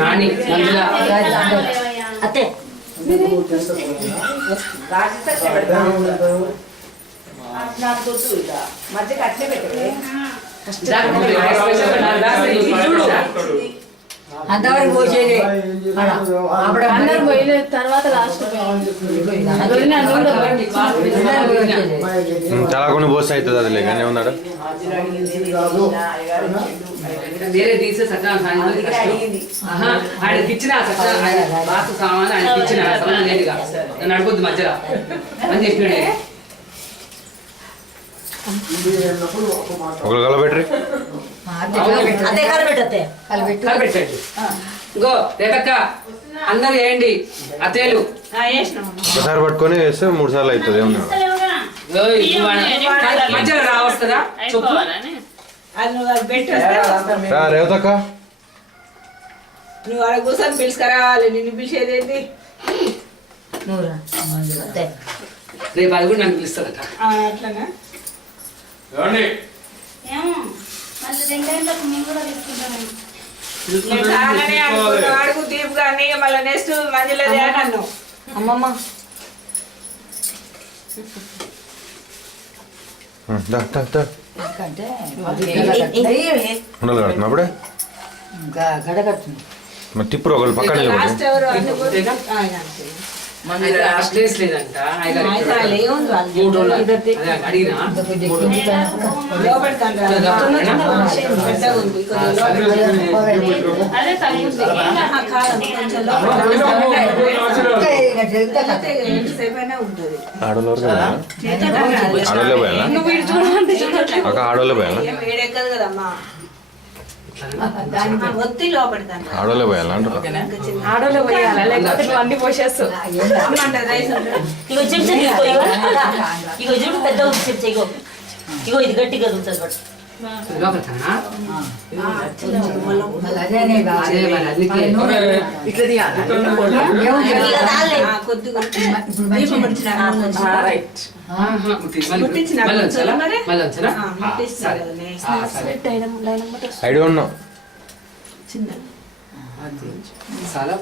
రాణి అత్తే మధ్యకి అట్లే పెట్టే అంతవరకు పోసేది అందరు పోయిన తర్వాత లాస్ట్ చాలా కొన్ని పోస్ట్ అవుతుంది అది లేకనే ఉన్నాడు వేరే తీసే సత్యం ఆయనకి ఇచ్చిన బాసు సామాన్ ఆయనకి ఇచ్చిన లేదుగా నడపొద్దు మధ్యలో అని చెప్పాడు. ఒకరు కలబెట్టరి కలిపెట్టండి. ఇంకో రేపక్క అందరు వేయండి అతేలు ఒకసారి పట్టుకొని వేస్తే 3 సార్లు అవుతుంది ఏమన్నా మధ్యలో రావస్తుందా చెప్పు రేవతక్క నువ్వు అలా కూర్చొని పిలుచుకురావాలి. నిన్ను పిలిచేది ఏంటి? రేపు అది కూడా నన్ను పిలుస్తుందట. అట్లనా అడుగు తీపు కానీ మళ్ళీ నెక్స్ట్ మంచిలో నన్ను అమ్మమ్మ ఉండాలి కడుతున్నా అప్పుడే గడగడుతుంది మరి తిప్పుడు ఒకళ్ళు పక్కన లాస్ట్ ఎవరు అన్ని లాస్ట్ డేస్ లేదంట అడిగినా ఆడోళ్ళ ఆడోళ్ళే పోయాలా అక్క ఆడోళ్ళే పోయాలా వేడెక్కదు కదమ్మా ఒత్తి లోపడతాను ఆడోళ్ళే పోయాలా అంటారు ఆడోలో పోయాలా లేకపోతే నువ్వు అన్ని పోసేస్తావు. ఇగో చెప్తే ఇగో చూడు పెద్ద చెప్తే ఇగో ఇగో ఇది గట్టిగా ఉంటుంది బట్ ఐడియా ఉన్నావు చాలా